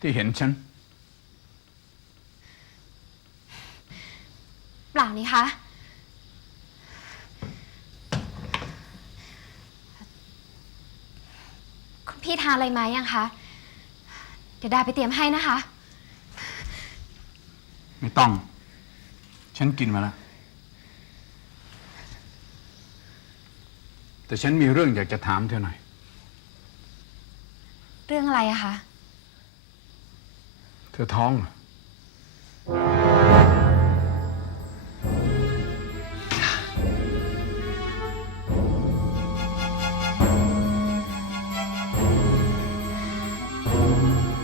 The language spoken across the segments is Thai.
ที่เห็นฉัน เปล่านี่คะ คุณพี่ทานอะไรไหมยังคะ เดี๋ยวดาไปเตรียมให้นะคะ ไม่ต้อง ฉันกินมาแล้ว แต่ฉันมีเรื่องอยากจะถามเธอหน่อย เรื่องอะไรอะคะ เธอท้องเหรอ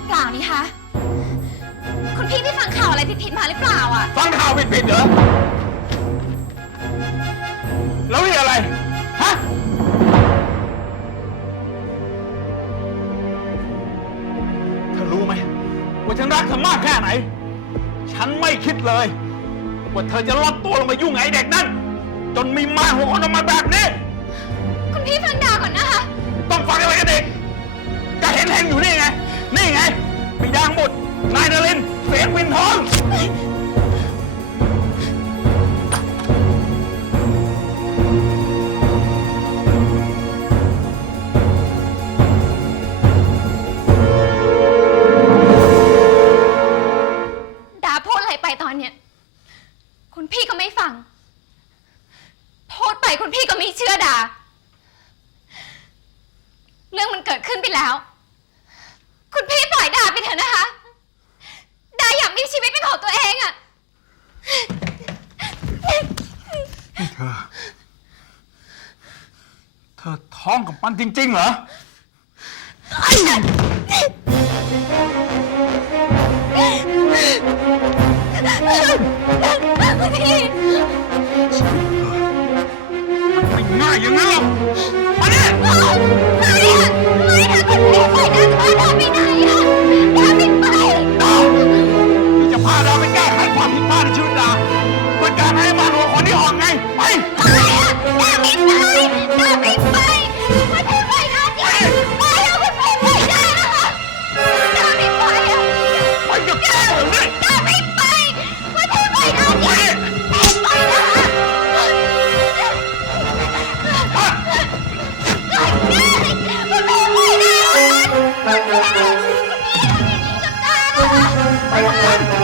เปล่านี่คะ คุณพี่ไปฟังข่าวอะไรผิดๆมาหรือเปล่าอะ ฟังข่าวผิดๆเหรอ แล้วนี่อะไร ว่าฉันรักเธอมากแค่ไหน ฉันไม่คิดเลย ว่าเธอจะลดตัวลงมายุ่งไอ้เด็กนั่น จนมีมาหัวคนออกมาแบบนี้ คุณพี่ฟังดาก่อนนะคะ ต้องฟังอะไรกันเด็กจะเห็นเห็นอยู่ คุณพี่ก็ไม่เชื่อดาเรื่องมันเกิดขึ้นไปแล้ว คุณพี่ปล่อยดาไปเถอะนะคะดาอยากมีชีวิตเป็นของตัวเองอะนี่เธอ เธอท้องกับมันจริง ๆ เหรอ คุณพี่ไม่ง่ายอย่างนั้นหรอกมาเนี่ยไม่อะไม่นะคุณพี่ปล่อยดาจะพาดาไปไหนอะดาไม่ไปดาวที่จะพาเราไปแก้ไขความผิดพลาดในชีวิตดาวเพื่อการให้มาหัวคนที่อ่อนไง ไป Come on, come on.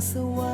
So. a.